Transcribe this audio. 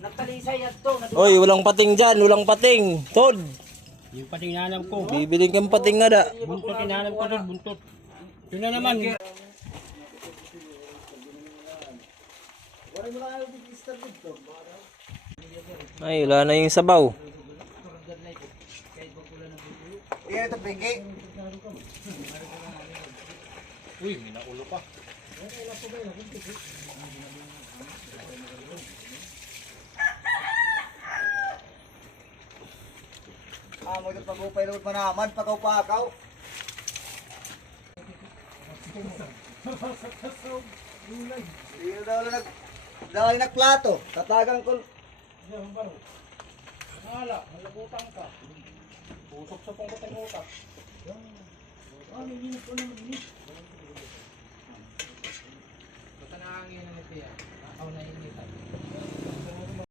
Nagtalisay at to. Oy, walang pating dyan, walang pating. Tod, Yung pating nanam ko. bibiling kang pating nga da. Buntot inanam ko doon, buntot. Yun na naman. Ay, wala na yung sabaw. Tingnan ito, Pinky. Uy, may naulo pa. Mo ito pag-upay lewat manaman, pakaw-pakaw. Dito daw lang dahil nagplato. Tatagang ko. Hala, nalabutan ka. Pusok sa pong batang utak. Basta nakangin na nito yan. Nakaw na initan.